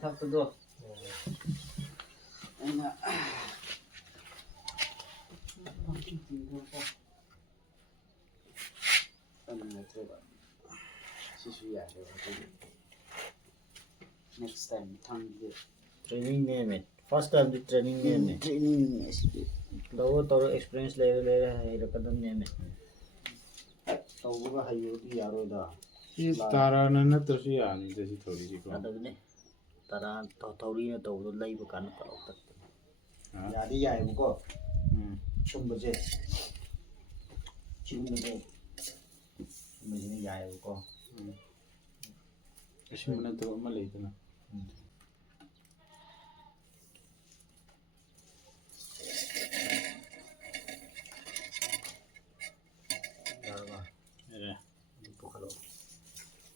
ทักตัวตัวอันน่ะจริงๆก็อันนั้นก็ชิๆอย่างเดียว next time ทางเดียว training name it first time the training name it training तो experience ले रकदम name it तो वो हायो की यारो दा ये तारा न तसी आनी जैसी थोड़ी सी को अदबने तारा थौरी न तो लैब कान करो तक यादी यायबको ꯁꯨꯝꯕꯁꯦ ꯁꯤꯒꯨꯝꯕꯁꯦ ꯁꯨꯝꯕꯁꯤꯅ ꯌꯥꯏꯌꯦꯕꯀꯣ ꯑꯁꯤꯒꯨꯝꯕ ꯅꯠꯇꯕ ꯑꯃ ꯂꯩꯗꯅ यारबा अरे पुखलो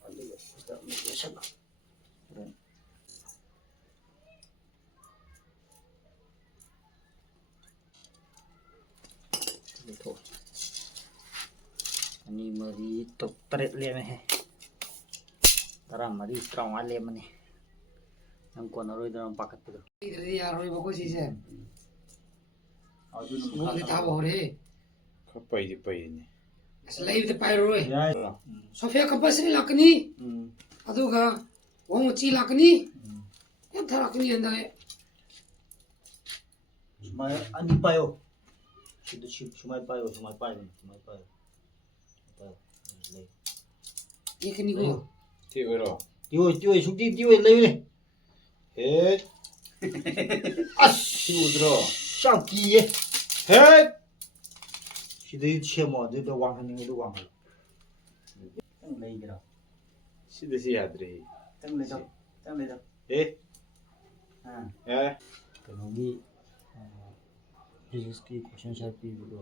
अलिगे उस्ता मिशला तो अनि मरी तो तरेत ले में है तरा मरी त्रावा ले मने नम कोन रोय दम पाकत पदो इधर यार रोय बको सीसे आजु वो ले था बोरे खपाई दे पाई ने स्लाइव दे पाई रोय याय सोफिया कंपल्सरी लाकनी अदुगा वो मुची लाकनी या थराकनी अंदा सुमाय अनि पायो सिदु सुमाय पायो सुमाय पायो ले ये कनी को ती ओरो त्यो सुक्ति त्यो ले हे अस ती उद्रो शाकी ये हे सिदु छेमो दे तो वांग नि दु वांग तंग ले गिरा सिदसी याद्रे तंग ले जा ए हां ए कनोगी फिजिक्स की क्वेश्चन है पी बिलो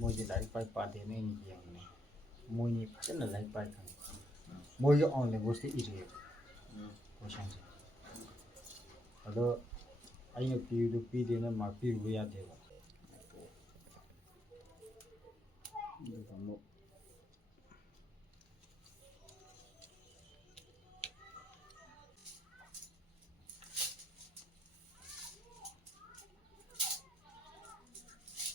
मोजे लाइक पाई पादे में नहीं यंग मोनी फसन लाइक पाई kan मोजे ऑन लैंग्वेज ते इजे क्वेश्चन से अदो आइना पी दु पी देना मा पी रु या दे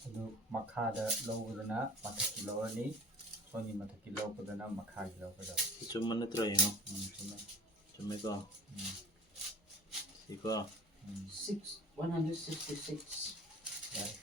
अदो मखादा लौबदना मथकी लौरनी सोनी मथकी लौबदना मखागी लौबदा चुम्मा नत्रो यो सुमे चुम्मे को सिको 166 right